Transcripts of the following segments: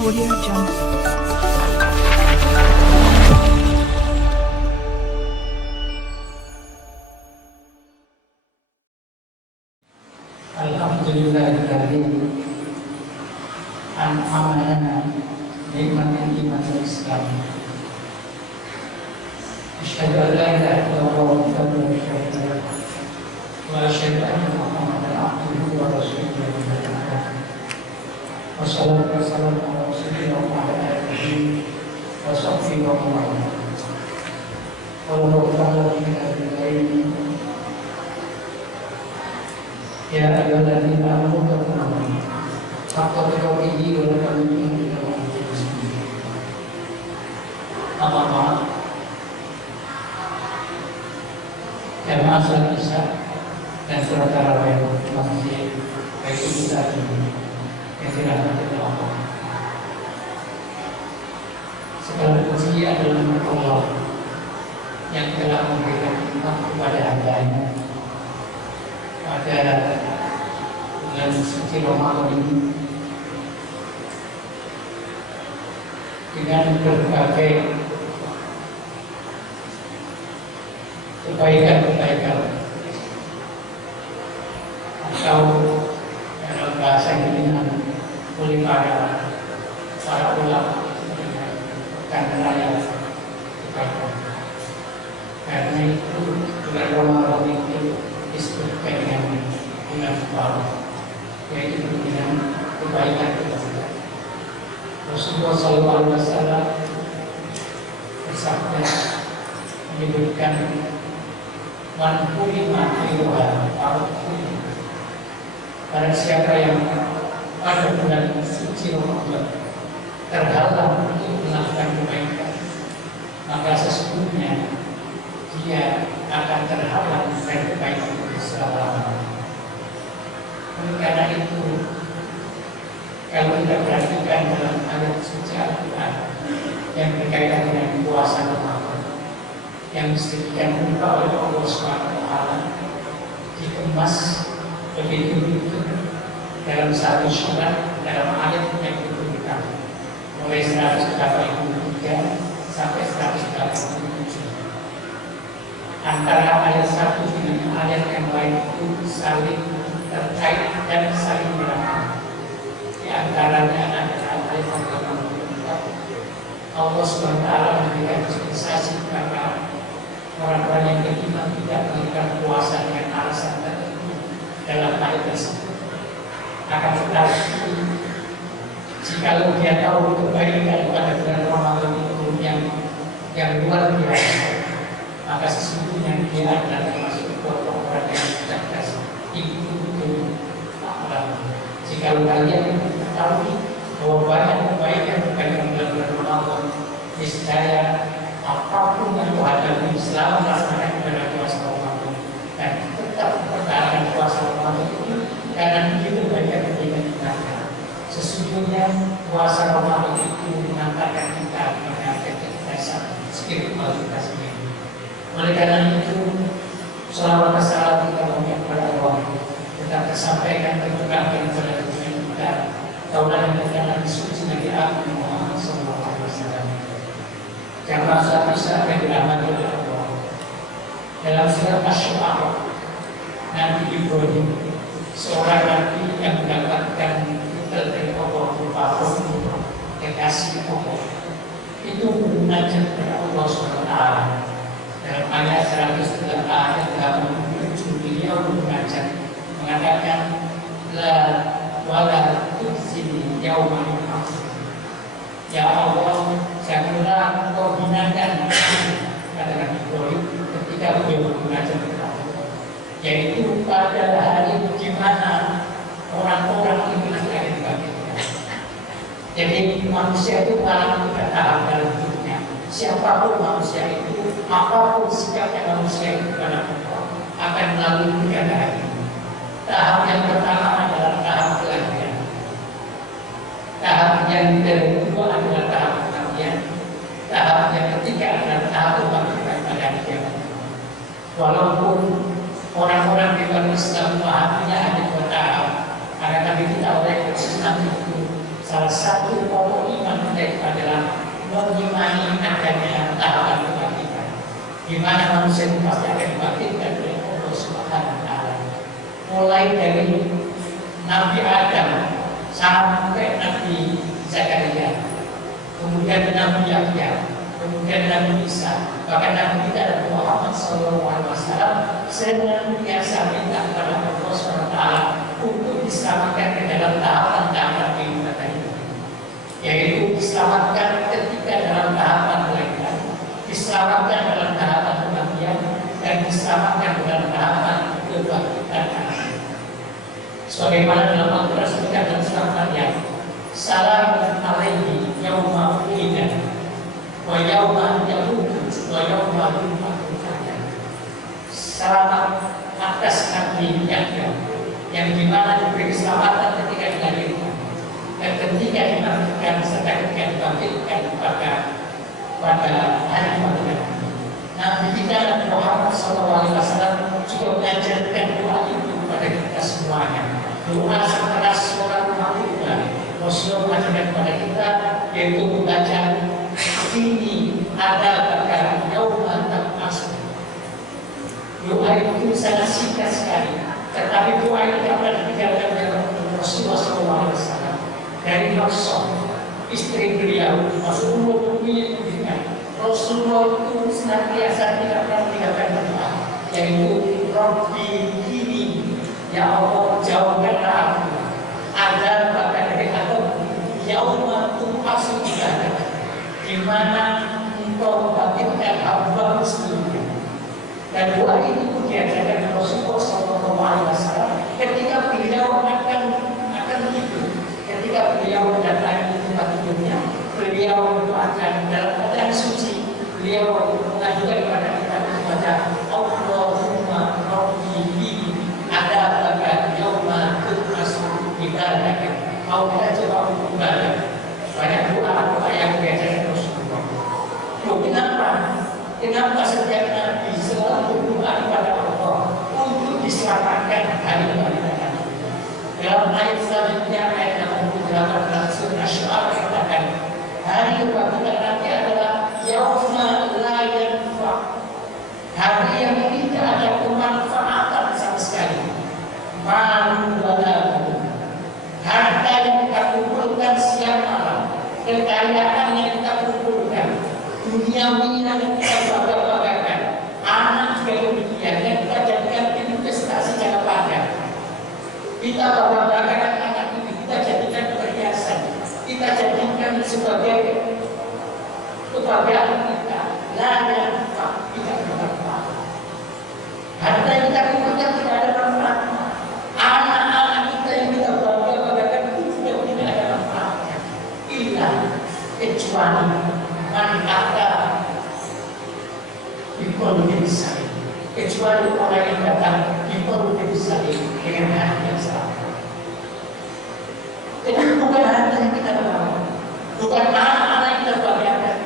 Audio Jungle. Alhamdulillahilladzi an'ama lana nikmatal iman wal Islam. Asyhadu an la ilaha illallah wahdahu la syarika lah wa asyhadu anna Muhammadan abduhu wa rasuluhu. Wassalatu wassalamu ala rasulillah wa ala alihi wa sahbihi wa man wala. Wallahu ta'ala min al-ghaib. Ya ayyuhalladzina amanu taqullaha haqqa tuqatih wa la tamutunna illa wa antum muslimun. Apa jamaah salat Isya dan surat tarawih masjid Baitul Qudus yang dirahmati Allah. Segala puji adalah milik Allah yang telah memberikan nikmat kepada hamba-Nya pada bulan suci Ramadan ini dengan berbagai kebaikan-kebaikan, atau dalam bahasa Indonesia oleh para ulama dan raya kebaikan. Karena itu bulan Ramadan itu disebutkan dengan bulan baru, yaitu dengan kebaikan-kebaikan. Rasulullah SAW bersabda menyebutkan man kulima khairuha fa'alkulima. Barang siapa yang pada bulan suci Ramadan terhalang untuk melakukan kebaikan, maka sesungguhnya dia akan terhalang dari kebaikan itu selama-lamanya. Oleh karena itu, kalau kita perhatikan dalam ayat suci Al-Quran yang berkaitan dengan puasa Ramadan yang disebutkan oleh Allah SWT, dikemas begitu dalam satu surat dalam ayat yang diberikan mulai 183 sampai 187. Antara ayat satu dengan ayat yang lain itu saling terkait dan saling berangkat. Di antaranya adalah ayat yang ke-64. Allah SWT memberikan dispensasi kepada orang-orang yang beriman tidak melakukan puasa dengan alasan tertentu dalam ayat tersebut. Akan tetapi jikalau dia tahu kebaikan pada bulan Ramadan itu yang luar biasa, maka sesungguhnya dia adalah termasuk kelompok orang yang cerdas. Itu alam. Jikalau kalian mengetahui bahwa banyak kebaikan bukan bulan Ramadan, niscaya apapun yang menghadapi selama melaksanakan ibadah puasa Ramadan dan tetap mempertahankan puasa Ramadan itu karena begitu banyak kebaikan kita. Sesungguhnya puasa Ramadan itu mengantarkan kita mencapai kecerdasan spiritual kita sendiri. Oleh karena itu, selama kesalahan kita banyak kepada Allah, kita tersampaikan tergerakkan kepada Tuhan kita. Tauladan kita Nabi suci Nabi Muhammad SAW. Jamaah salat Isya yang dirahmati oleh Allah. Dalam surat Asy-Syu'ara, Nabi Ibrahim, seorang nabi yang mendapatkan titel dari Allah berupa Rasul, kekasih Allah, itu bermunajat kepada Allah SWT. Dalam ayat 108 ayat 87 beliau bermunajat mengatakan la wala tukhzini yaumal hasr. Ya Allah, janganlah Engkau hinakan kata Nabi Ibrahim ketika beliau bermunajat kepada Allah, yaitu pada hari di mana orang-orang itu nanti akan dibangkitkan. Jadi manusia itu mengalami tiga tahap dalam hidupnya. Siapapun manusia itu, apapun sikapnya manusia itu kepada Allah, akan melalui tiga tahap ini. Tahap yang pertama adalah tahap kelahiran. Tahap yang kedua adalah tahap kematian. Tahap yang ketiga adalah tahap kebangkitan pada hari kiamat. Walaupun orang-orang di dalam Islam memahaminya ada dua tahap, karena kami kita oleh Islam itu salah satu pokok kita itu adalah mengimani adanya tahapan kebangkitan, di mana manusia itu pasti akan dibangkitkan oleh Allah Subhanahu wa Ta'ala. Mulai dari Nabi Adam sampai Nabi Zakaria, kemudian Nabi Yahya, kemudian Nabi Isa, bahkan Nabi kita Muhammad SAW senantiasa minta kepada Allah SWT untuk diselamatkan ke dalam tahapan-tahapan kehidupan ini, yaitu diselamatkan ketika dalam tahapan kelahiran, diselamatkan dalam tahapan kematian, dan diselamatkan dalam tahapan kebangkitan. Sebagaimana dalam Al-Quran disebutkan dalam surat Maryam, Salamun alaihi yauma wulida wa yauma yamutu wa yauma yub'atsu. Selamat atas Nabi Yahya yang dimana diberi keselamatan ketika dilahirkan dan ketika dimatikan serta ketika dibangkitkan pada hari kebangkitan. Nabi kita Nabi Muhammad SAW juga mengajarkan doa itu kepada kita semuanya. Doa setelah sholat maghrib Rasulullah mengajarkan kepada kita, yaitu membaca ini ada perkara yauma tab'ats. Doa itu sangat singkat sekali, tetapi doa ini dapat ditinggalkan oleh Rasulullah SAW dari Hafsah, istri beliau. Rasulullah itu senantiasa tidak pernah meninggalkan doa, yaitu Rabbi ini, ya Allah jauhkanlah aku ada bahkan dari aku yauma tub'atsu ibadah, di mana engkau membangkitkan hamba muslim. Dan doa ini pun diajarkan Rasulullah SAW ketika beliau akan hidup, ketika beliau mendatangi tempat tidurnya, beliau mendoakan dalam keadaan suci, beliau mengajukan kepada kita membaca Allahumma Rabbi ada pada yauma tub'atsu ibadah. Mau kita coba ibadah, banyak doa yang diajarkan Rasulullah. Kenapa setiap Nabi selalu berdoa kepada Allah untuk diselamatkan hari kebangkitan? Dalam ayat selanjutnya, ayat 88 surah Asy-Syu'ara katakan, hari kebangkitan nanti adalah yauma la yanfa', hari yang tidak ada kemanfaatan sama sekali. Malu wala banun, harta yang kita kumpulkan siang malam, kekayaan yang kita kumpulkan, duniawi yang kita bangga-banggakan, anak juga demikian yang kita jadikan investasi jangka panjang. Kita bangga-banggakan anak ini, kita jadikan perhiasan, kita jadikan sebagai kebahagiaan kita. Layan tidak bermanfaat. Harta yang kita kumpulkan tidak ada manfaatnya. Anak-anak kita yang kita bangga-banggakan itu tidak ada manfaatnya. Illa kecuali manfaat diperlukan sekali, kecuali orang yang datang diperlukan sekali dengan hati yang salah. Jadi bukan harta yang kita bawa, bukan anak-anak yang kita banggakan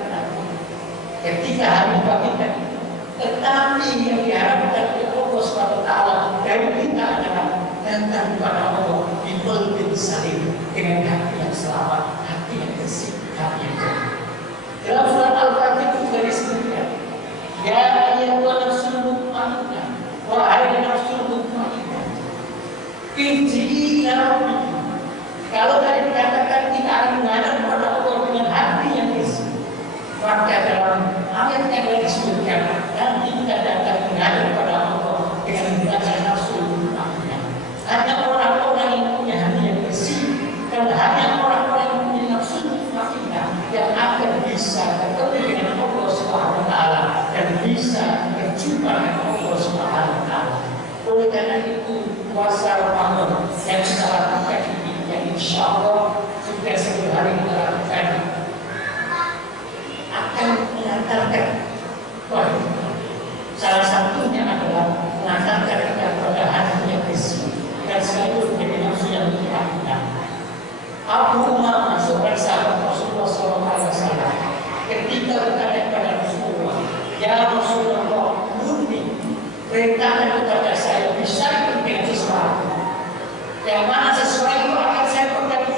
ketika hari kebangkitan, tetapi yang diharapkan oleh Allah SWT dari kita adalah datang kepada Allah diperlukan sekali dengan hati yang selamat, hati yang bersih, hati yang jernih. Dalam surat Al-Fatihah itu juga disebutkan, ya ayyuhan nafsul mutmainnah, wahai nafsul mutmainnah, irji'i ila rabbiki. Kalau tadi dikatakan kita akan menghadap kepada Allah dengan hati yang bersih, maka dalam ayat yang lain disebutkan nanti kita datang menghadap kepada Allah dengan membaca nafsul mutmainnah. Hanya orang-orang yang punya hati yang bersih dan hanya orang-orang yang punya nafsul mutmainnah yang akan bisa bertemu dengan Allah Subhanahu wa Ta'ala dan bisa berjumpa dengan Allah Subhanahu wa Ta'ala. Oleh karena itu, puasa Ramadan yang kita lakukan ini, yang insya Allah sudah 10 hari kita lakukan, akan mengantarkan salah satunya adalah mengantarkan kita pada hati yang bersih dan sekaligus menjadi nafsu yang mulia. Abu Umamah, seorang sahabat Rasulullah SAW, ketika bertanya kepada Rasulullah, ya Rasulullah, murni perintahkan kepada saya bisa dengan sesuatu, yang mana sesuatu itu akan saya pegang,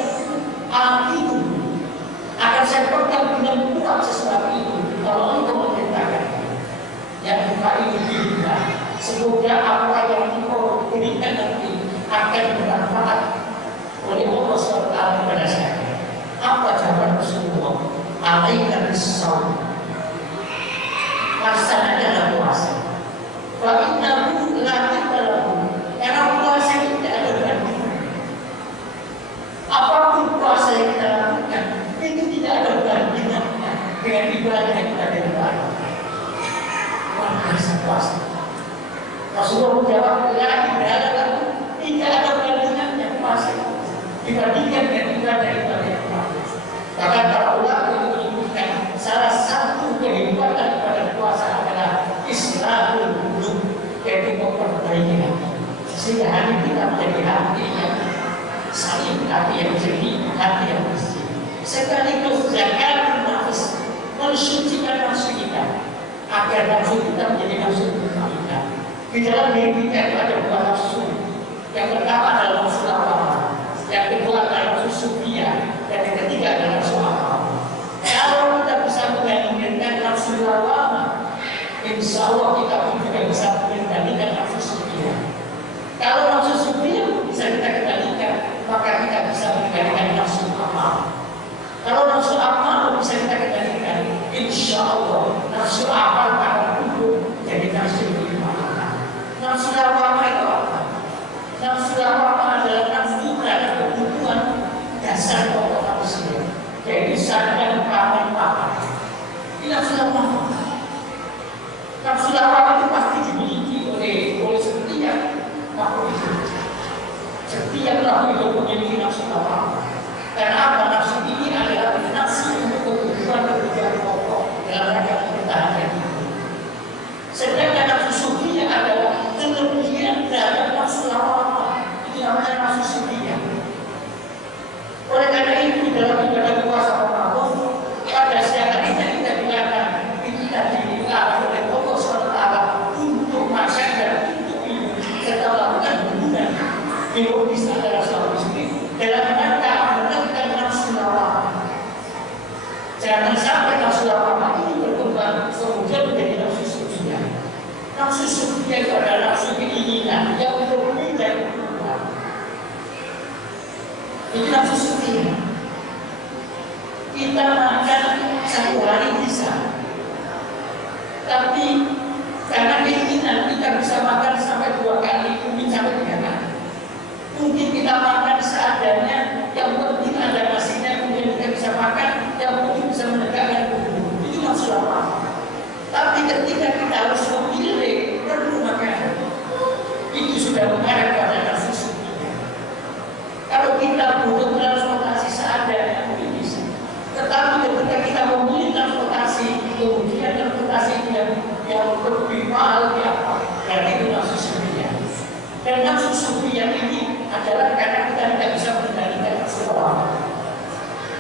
akan saya benar kuat sesuatu itu, kalau engkau memerintahkan, yang buka itu dirinya, semoga apa yang engkau berikan nanti akan bermanfaat oleh Allah SWT kepada saya. Apa jawaban Rasulullah? Alaika bis-shaum. Laksanakanlah puasa. Fa innahu la lahu. Karena puasa tidak ada bandingan. Apapun puasa yang kita lakukan, itu tidak ada bandingannya dengan ibadah yang kita lakukan. Luar biasa puasa. Rasulullah menjawab, la ilaha lahu. Tidak ada bandingannya puasa dibandingkan dengan ibadah yang lain. Bahkan para ulama itu menyebutkan salah satu kehebatan pada puasa adalah Islamul qulub, yaitu memperbaiki hati. Sehingga hati kita menjadi hati yang saling, hati yang jernih, hati yang bersih. Sekaligus zakat nafs, mensucikan nafsu kita agar nafsu kita menjadi nafsu kita. Di dalam diri kita itu ada dua nafsu. Yang pertama adalah nafsu lawamah, yang kedua adalah nafsu sufiah, dan yang ketiga adalah nafsu amal. Kalau kita bisa menggandingkan nafsu lawamah, insya Allah kita pun juga bisa menggandingkan nafsu sufiah. Kalau nafsu sufiah bisa kita kendalikan, maka kita bisa menggandingkan nafsu amal. Kalau nafsu amal bisa kita kendalikan, insya Allah nafsu amal akan tumbuh jadi nafsu iman. Nafsu lawamah itu apa? Nafsu lawamah adalah nafsu terhadap kebutuhan dasar pokok manusia, yaitu sadar paman. Ini nafsu lawamah. Nafsu lawamah itu pasti dimiliki oleh setiap makhluk hidup. Setiap makhluk hidup memiliki nafsu lawamah. Karena apa? Nafsu ini adalah nafsu untuk kebutuhan pokok dalam rangka mempertahankan hidup. Sedangkan nafsu sufiah adalah kelebihan terhadap nafsu lawamah. Itu namanya nafsu sufiah. Oleh karena itu dalam ibadah puasa Ramadan pada siang harinya kita bilang kita dilarang oleh Allah SWT untuk makan dan untuk minum serta melakukan hubungan biologis antara suami istri dalam rangka menekan nafsu lawamah. Jangan sampai nafsu lawamah ini berkembang kemudian menjadi nafsu sufiah. Nafsu sufiah itu adalah nafsu keinginan yang lebih dari Tuhan. Ini nafsu sufiah. Kita makan satu hari bisa, tapi karena keinginan kita bisa makan sampai 2 kali, mungkin sampai 3 kali. Mungkin kita makan seadanya, yang penting ada nasinya, kemudian kita bisa makan, yang penting bisa menegakkan tubuh. Itu nafsu lawamah. Tapi ketika kita harus memilih perlu makanan, itu sudah mengarah pada nafsu sufiah. Kalau kita butuh transportasi seadanya mungkin bisa, tetapi ketika kita memilih transportasi, kemudian transportasi yang lebih mahal berarti itu nafsu sufiah. Dan nafsu sufiah ini adalah karena kita tidak bisa mengendalikan nafsu lawamah.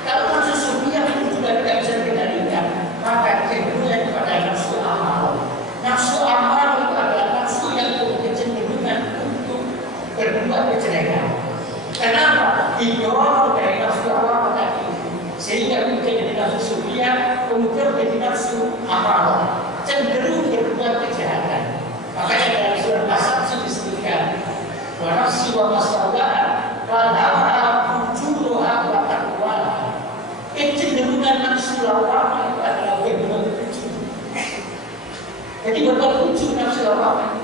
Kalau nafsu sufiah itu juga tidak bisa dikendalikan, maka cenderungnya kepada nafsu amal. Nafsu amal itu adalah nafsu yang berkecenderungan untuk berbuat kejelekan. Kenapa? Didorong dari nafsu amal tadi, sehingga menjadi nafsu sufiah, kemudian menjadi nafsu amal, cenderung berbuat kejahatan. Makanya dalam surah As-Saff disebutkan, wa nafsi wa masawaha falaha fujuruha wa taqwaha. Kecenderungan nafsu lawamah itu adalah berbuat keji. Jadi berbuat keji nafsu lawamah.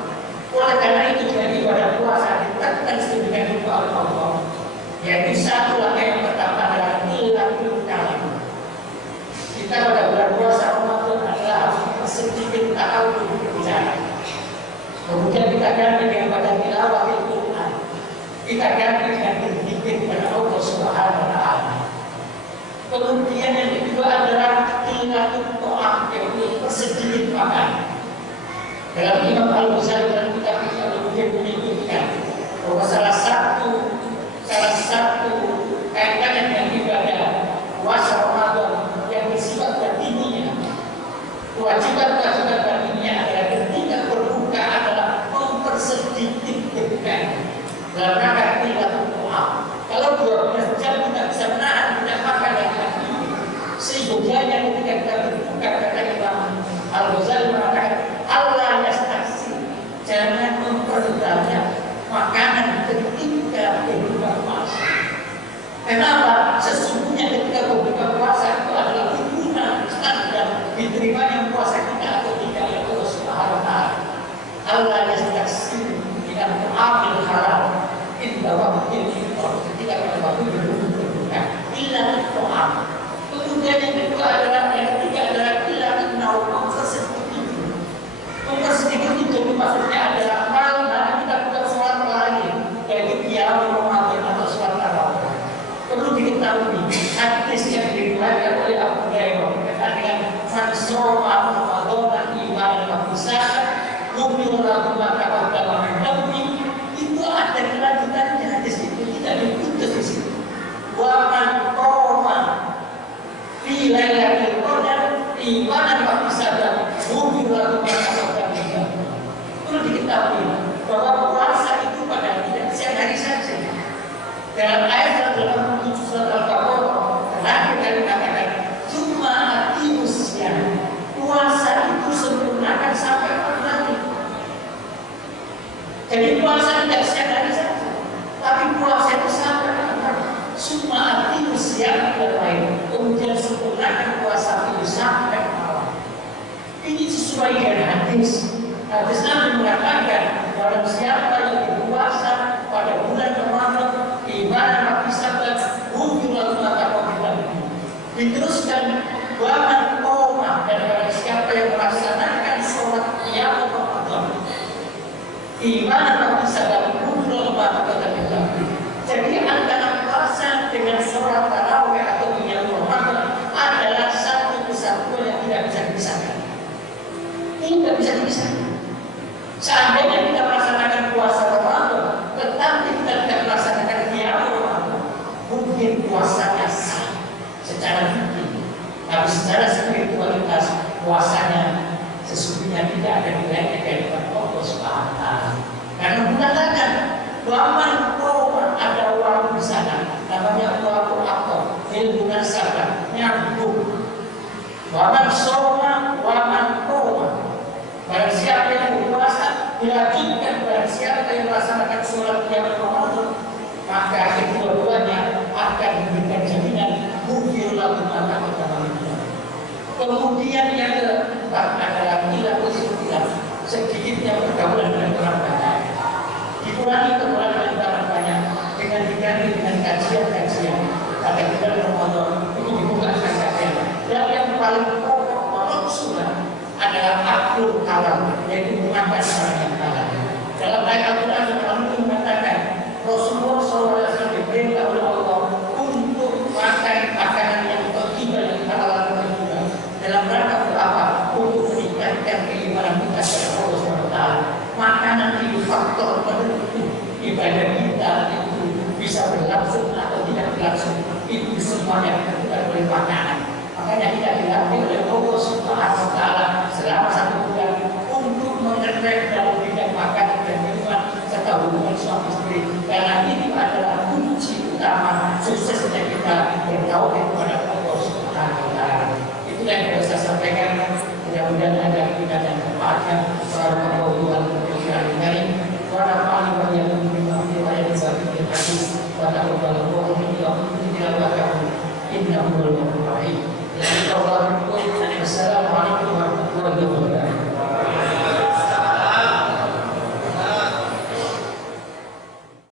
Oleh karena itu dari ibadah puasa ditetapkan sedemikian rupa oleh Allah. Yaitu satu langkah yang pertama adalah qillatul kalam. Kita pada bulan puasa Ramadan adalah sedikit ta'awud berbicara. Kemudian kita ganti dengan pada tilawah Al-Quran. Kita ganti dengan berzikir kepada Allah Subhanahu wa taala. Kemudian yang kedua adalah qillatul ta'am, yaitu persedikit makan. Dalam Imam Al-Ghazali dan kitab kemudian menyebutkan bahwa salah satu kaitannya dengan ibadah puasa Ramadan yang bersifat batinnya, kewajiban-kewajiban batinnya adalah ketika berbuka adalah mempersedikit beban dalam rangka qillatul ta'am. Kalau 12 jam kita bisa menahan tidak makan dan lagi, sehingga puasa tidak setiap hari saja, tapi puasa itu sampai semua itu siap dan lain, kemudian sempurnakan puasa itu sampai malam. Ini sesuai dengan hadis. Hadis Nabi mengatakan barang siapa yang berpuasa pada bulan Ramadan ibadah sabat hubungan mata kopilan. Diteruskan waman koma, dan barang siapa yang melaksanakan sholat qiyam Ramadan ibadah sabat hubungan mata kopilan. Jadi antara puasa dengan sholat tarawih atau qiyam Ramadan adalah satu kesatuan yang tidak bisa dipisahkan. Ini tidak bisa dipisahkan. Seandainya kita melaksanakan puasa Ramadan, tetapi kita tidak melaksanakan qiyam Ramadan, mungkin puasanya sah secara fikih, tapi secara spiritualitas puasanya sesungguhnya tidak ada nilainya dari Allah Subhanahu wa taala. Karena mengatakan waman qoma, ada waktu di sana namanya waktu aktor, ilmu nasabah nyambung. Waman soma, waman qoma, barang siapa yang berpuasa dilanjutkan, barang siapa yang melaksanakan sholat qiyam Ramadan, maka kedua-duanya akan memberikan jaminan mungkin lalu mata kita. Kemudian yang keempat adalah tidak positif, sedikitnya pergaulan dengan orang banyak. Dikurangi pergaulan dengan orang banyak dengan diganti dengan kajian-kajian. Pada bulan Ramadan itu dibuka kajian. Dan yang paling pokok sunnah adalah aklul kalam, yaitu memakan orang yang kalah. Dalam ayat Al-Quran Allah mengatakan Rasulullah SAW diperintah oleh Allah untuk makan makanan yang tertiba yang halal dan juga dalam rangka apa? Untuk meningkatkan keimanan kita kepada Allah SWT. Makanan itu faktor penentu ibadah kita itu bisa berlangsung atau tidak berlangsung. Itu semuanya ditentukan oleh makanan. Makanya kita dilatih oleh Allah SWT selama 1 bulan untuk mengerek dalam bidang makanan dan minuman serta hubungan suami istri. Karena ini adalah kunci utama suksesnya kita bertauhid kepada Allah Subhanahu wa taala. Itulah yang bisa saya sampaikan. Mudah-mudahan ada kita dan tempatnya sallallahu alaihi wasallam. Wa nafa'ani wa iyyakum bima fihi wa yadzakum hadis wa taqabbalallahu minna wa minkum innahu huwal ghafurur rahim.